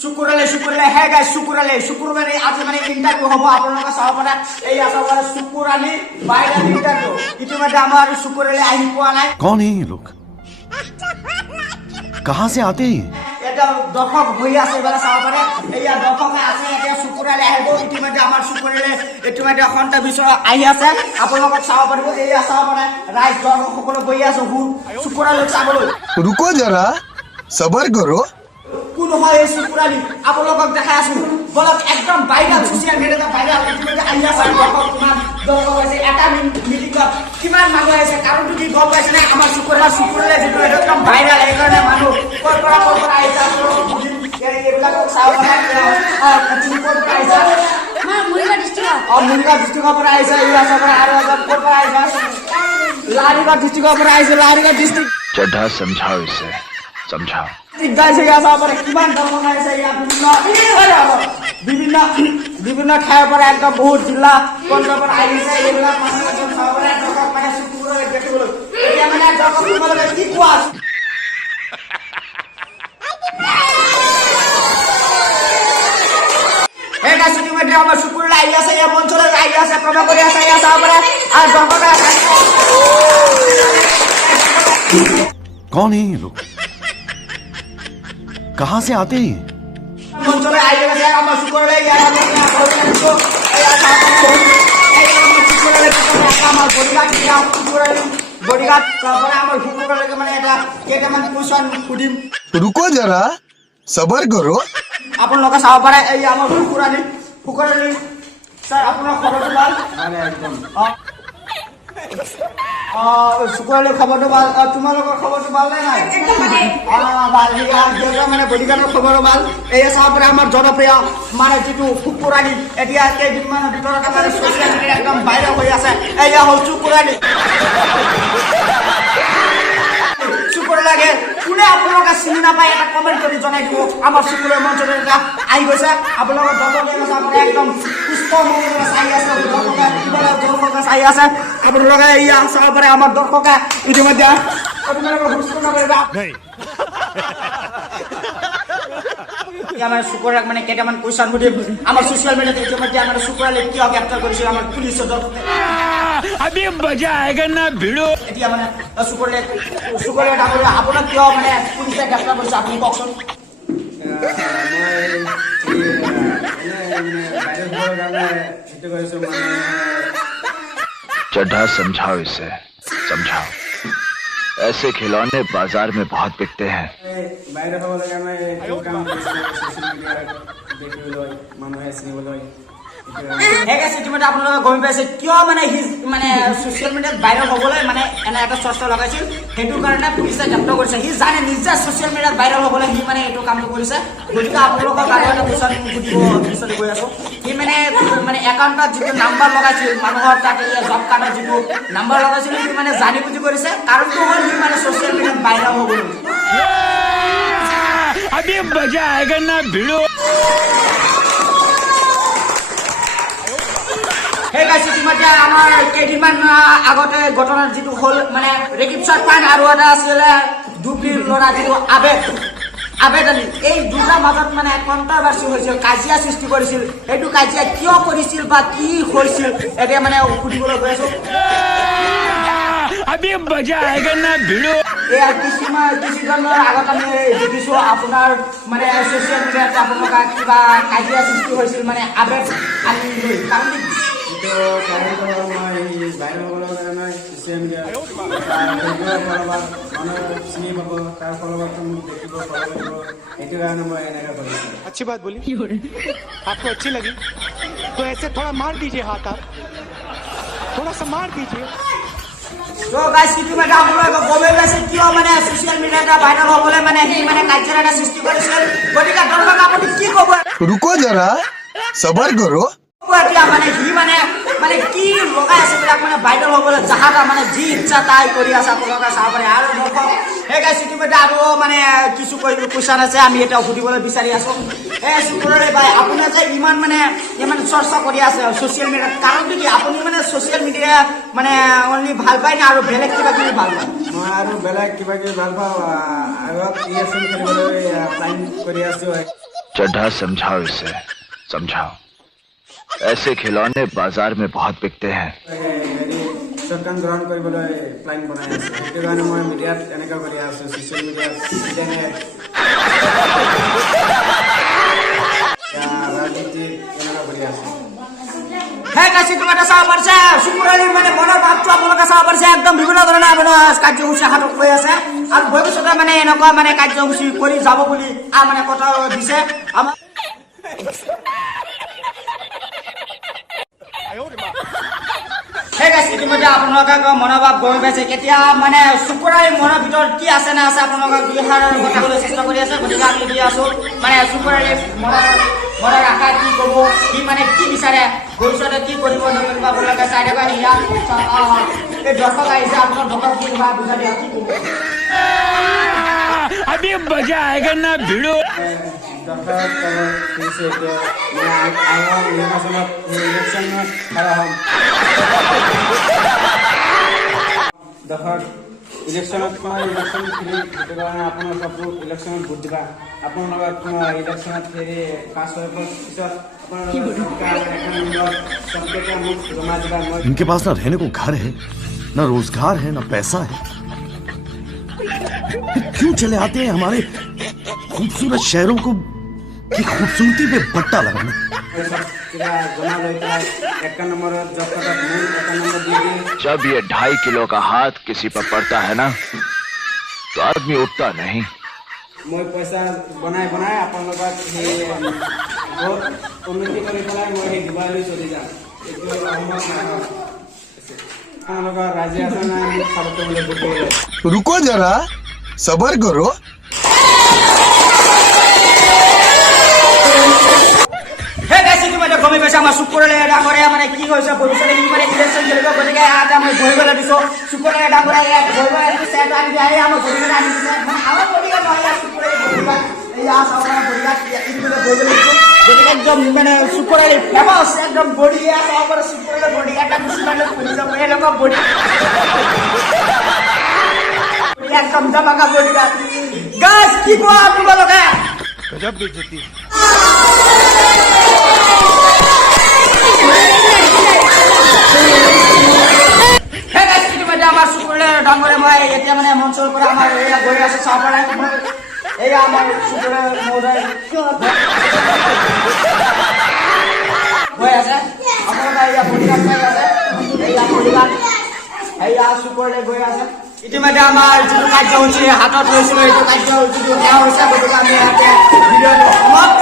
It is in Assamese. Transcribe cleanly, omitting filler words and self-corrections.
শুকুৰালে হে গাইছ শুকুৰবাৰে আজি মানে ইন্টাৰভিউ হ'ব আপোনালোকে চাব পাৰে এই আছাবাৰ শুকুৰালি বাইৰা ইন্টাৰভিউ ইতিমধ্যে আমাৰ শুকুৰালে আহি পোৱা নাই कौन है ये लोग कहां से आते हैं এটা দৰ্শক হৈ আছে এবাৰ চাব পাৰে এইয়া দৰ্শক আছে এতিয়া শুকুৰালে আহিব ইতিমধ্যে আমাৰ শুকুৰালে ইতিমধ্যে ঘণ্টা বিষয় আহি আছে আপোনালোকে চাব পাৰিব এইয়া চাব পাৰে ৰাইজ দৰ্শক সকলো বহি আছে শুকুৰালে চাবলৈ रुको जरा सबर करो কোন হয় এই শুকুৰালি আপোনালোকক দেখাই আছো বলক একদম ভাইৰাল সোশ্যাল মিডিয়াত ভাইৰাল ইতিমধ্যে আহি আছে দৰ্শক আছে এটা মিটিংত কিমান মানুহ আছে কাৰণটো কি গম পাইছে নে আমাৰ শুকুৰালে যিটো একদম ভাইৰাল এইকাৰণে মানুহ কৰ পৰা আহিছে এইবিলাক চাব মুৰিগা ডিষ্ট্ৰিক্টৰ পৰা আহিছে এইয়া চাব আৰু কৰ পৰা আহিছে লাৰিগড় ডিষ্ট্ৰিক্টৰ পৰা আহিছে লাৰিগড় ডিষ্ট্ৰিক্ট चड्ढा समझाओ इसे समझाओ কিমান দৰ্শক আহিছে বিভিন্ন ঠাইৰ পৰা একদম বহুত জিলা কণ্ঠৰ পৰা আহিছে এইবিলাক মানুহ চাব পাৰে দৰ্শক মানে শুকুৰবাৰে দেখিবলৈ এতিয়া মানে দৰ্শক তোমালোকে কি কোৱা হে গাইছ ইতিমধ্যে আমাৰ শুকুৰবাৰে আহি আছে এই মঞ্চলৈ আহি আছে প্ৰৱেশ কৰি আছে এয়া চাব পাৰে আৰু দৰ্শক আছে कौन है ये लोग कहां से आते हैं মঞ্চলৈ আহি আছে আমাৰ শুকুৰবাৰে আমাৰ বডিগাৰ্ড তাৰপৰা আমাৰ শুকুৰবাৰে মানে এটা কেইটামান কুৱেশ্যন সুধিম रुको जरा सबर करो আপোনালোকে চাব পাৰে এই আমাৰ শুকুৰালি স্যাৰ আপোনাৰ খবৰটো ভাল শুকুৰালি খবৰটো ভাল তোমালোকৰ খবৰটো ভাল নে নাই মানে বডিগাৰ্ডৰ খবৰো ভাল এই চাব পাৰে আমাৰ জনপ্ৰিয় মানে যিটো শুকুৰালি এতিয়া কেইদিনমানৰ ভিতৰত আমাৰ ছ'চিয়েল মিডিয়াত একদম ভাইৰেল হৈ আছে এয়া হ'ল শুকুৰালি লাগে কোনে আপোনালোকে চিনি নাপায় এটা কমেণ্ট কৰি জনাই দিব আমাৰ শুকুৰবাৰে মঞ্চত এটা আহি গৈছে আপোনালোকৰ দৰ্শক একদম পুষ্প চাই আছে চাই আছে আপোনালোকে এয়া চাব পাৰে আমাৰ দৰ্শকে ইতিমধ্যে আমাৰ শুকুৰবাৰে মানে কেইটামান কুৱেশ্যন সুধিম আমাৰ ছ'চিয়েল মিডিয়াত ইতিমধ্যে আমাৰ শুকুৰবাৰে কিয় গ্ৰেপ্তাৰ কৰিছিল আমাৰ পুলিচৰ দৰ্শকে अभी मजा आएगा ना भिड़ो এতিয়া মানে শুকুৰবাৰে ডাঙৰীয়া আপোনাক কিয় মানে পুলিচে গ্ৰেপ্তাৰ কৰিছে আপুনি কওকচোন चड्ढा समझाओ इसे समझाओ ऐसे खिलौने बाजार में बहुत बिकते हैं ইতিমধ্যে আপোনালোকে গম পাইছে কিয় মানে মানে ছ'চিয়েল মিডিয়াত ভাইৰেল হ'বলৈ মানে এনে এটা চৰ্চা লগাইছিল সেইটো কাৰণে পুলিচে গ্ৰেপ্তাৰ কৰিছে সি জানে নিজে ছ'চিয়েল মিডিয়াত ভাইৰেল হ'বলৈ সি মানে এইটো কামটো কৰিছে গতিকে আপোনালোকক আৰু এটা কুৱেশ্যন সুধিব গৈ আছো সি মানে একাউণ্টত যিটো নাম্বাৰ লগাইছিল মানুহৰ তাত জব কাৰ্ডৰ যিটো নাম্বাৰ লগাইছিল সি মানে জানি বুজি কৰিছে কাৰণটো হ'ল সি মানে ছ'চিয়েল মিডিয়াত ভাইৰেল হ'বলৈ अभी मजा आएगा ना भिड़ो সেই গাইছ ইতিমধ্যে আমাৰ কেইদিনমান আগতে ঘটনা যিটো হ'ল মানে ৰেকিব চাৰ্পান আৰু এটা আছিলে ধুবুৰীৰ ল'ৰা যিটো আবেদ আলী এই দুটাৰ মাজত মানে কণ্ট্ৰভাৰ্চি হৈছিল কাজিয়া সৃষ্টি কৰিছিল সেইটো কাজিয়া কিয় কৰিছিল বা কি হৈছিল এতিয়া মানে সুধিবলৈ গৈ আছো अभी मजा आएगा ना भिड़ो এয়া কিছুদিনৰ আগত আমি দেখিছো আপোনাৰ মানে ছ'চিয়েল মিডিয়াত আপোনালোকৰ কিবা কাজিয়া সৃষ্টি হৈছিল মানে আবেদ আলী কাৰণ अच्छी बात बोली आपको अच्छी लगी तो ऐसे थोड़ा मार दीजिए हाथ आप थोड़ा सा मार दीजिए তো গাইস ইতিমধ্যে আপোনালোকে গমে পাইছে কিয় মানে ছ'চিয়েল মিডিয়াত ভাইৰেল হ'বলৈ মানে সি মানে কাজিয়াৰ এটা সৃষ্টি কৰিছিল গতিকে দৰ্শক আপুনি কি ক'ব रुको जरा सबर करो এতিয়া মানে সি মানে কি লগাই আছে বিলাক মানে ভাইৰেল হ'বলৈ যাহা মানে যি ইচ্ছা তাই কৰি আছে আপোনালোকে চাব পাৰে আৰু দৰ্শক সেই গাইছ ইতিমধ্যে আৰু মানে কিছু কুৱেশ্যন আছে আমি এটা সুধিবলৈ বিচাৰি আছো এই শুকুৰবাৰে ভাই আপুনি যে ইমান চৰ্চা কৰি আছে ছ'চিয়েল মিডিয়াত কাৰণটো কি আপুনি মানে ছ'চিয়েল মিডিয়া মানে অনলি ভাল পায় নে আৰু বেলেগ কিবা কিবি ভাল পায় মই আৰু বেলেগ কিবা কিবি ভাল পাওঁ আগত ইলেকশ্যন খেলিবলৈ প্লেন কৰি আছো चड्ढा समझाओ इसे, समझाओ। ऐसे खिलौने बाजार में बहुत बिकते हैं। চট্টগ্ৰাম গ্ৰহণ কৰিবলৈ প্লেন বনাই আছো সেইটো কাৰণে মই মিডিয়াত এনেকুৱা কৰি আছো ছ'চিয়েল মিডিয়াত ইণ্টাৰনেট ৰাজনীতিত এনেকুৱা কৰি আছো হ্যাঁ গাইস তুমি এটা চাব পাৰছে শুকুৰালি মানে মনৰ ভাৱটো আপোনালোকে চাব পাৰছে একদম বিভিন্ন ধৰণৰ কাৰ্যসূচী হাতত লৈ আছে আৰু ভৱিষ্যতে মানে এনেকুৱা মানে কাৰ্যসূচী কৰি যাব বুলি মানে কথা দিছে আমাৰ ইতিমধ্যে আপোনালোকে মনোভাৱ গমি পাইছে কেতিয়া মানে শুকুৰালি মনৰ ভিতৰত কি আছে না আছে আপোনালোকক দুইষাৰৰ কথা ক'বলৈ চেষ্টা কৰি আছে গতিকে আমি দি আছো মানে শুকুৰালি মনৰ আশা কি ক'ব কি মানে কি বিচাৰে ভৱিষ্যতে কি কৰিব নকৰিব আপোনালোকে চাই থকা ইয়াত এই দৰ্শক আহিছে আপোনাৰ দৰ্শক কি বা বুজাই দিয়া কি ক'ব अभी मजा आएगा ना भिड़ो দৰ্শক শুনিছে এতিয়া মই আগৰ নিৰ্বাচনত ইলেকশ্যনত খাৰা হ'ম দৰ্শক ইলেকশ্যনত মই ইলেকশ্যন খেলিম সেইটো কাৰণে আপোনালোকে ইলেকশ্যনত ভোট দিবা আপোনালোকক ইলেকশ্যনত হেৰি পাছ হোৱাৰ পিছত इनके पास ना रहने को घर है ना रोजगार है ना पैसा है क्यों चले आते हैं हमारे खूबसूरत शहरों को की खूबसूरती पे बट्टा लगाने जब ये 2.5 किलो का हाथ किसी पर पड़ता है ना तो आदमी उठता नहीं। মই পইচা বনাই আপোনালোকক সেই বহুত উন্নতি কৰি পেলাই মই সেই দুবাইলৈ চলি যাম এইটো আপোনালোকৰ ৰাজি আছে না খাব কৰিবলৈ रुको जरा सबर करो হে গাইস ইতিমধ্যে গমি পাইছে আমাৰ শুকুৰালি ডাঙৰীয়া মানে কি হৈছে ভৱিষ্যতে মানে ইলেকশ্যন খেলিব গতিকে আজি আমি বহিবলৈ দিছোঁ শুকুৰালি ডাঙৰীয়া বহিবলৈ দিছে আনি আহি আমাৰ বহিবলৈ আনি দিছে মানে আমাৰ বহিবলৈ নহয় শুকুৰালি বহিবলৈ এই চাউলৰ বহিলাত ইতিমধ্যে বহিবলৈ দিছোঁ গতিকে একদম মানে শুকুৰালি ফেমাছ একদম বঢ়িয়া চাউলৰ শুকুৰালি বঢ়িয়া এটা মুছলমানৰ বহি যাব এই লোক বঢ়িয়া একদম জমাকা বঢ়িয়া গাইস কি কোৱা আপোনালোকে गजब बेइज्जती আমাৰ শুকুৰালি ডাঙৰীয়া মই এতিয়া মানে মঞ্চৰ পৰা আমাৰ এয়া গৈ আছে চাহপাৰা এয়া আমাৰ শুকুৰালি মহোদয় গৈ আছে আপোনালোকে এয়া বডিগাৰ্ড গৈ আছে এয়া বডিগাৰ্ড এয়া শুকুৰালি গৈ আছে ইতিমধ্যে আমাৰ যিটো কাৰ্যসূচী হাতত লৈছিলোঁ এইটো কাৰ্যসূচীটো সেয়া হৈছে গতিকে আমি ইয়াতে ভিডিঅ'টো সমাপ্ত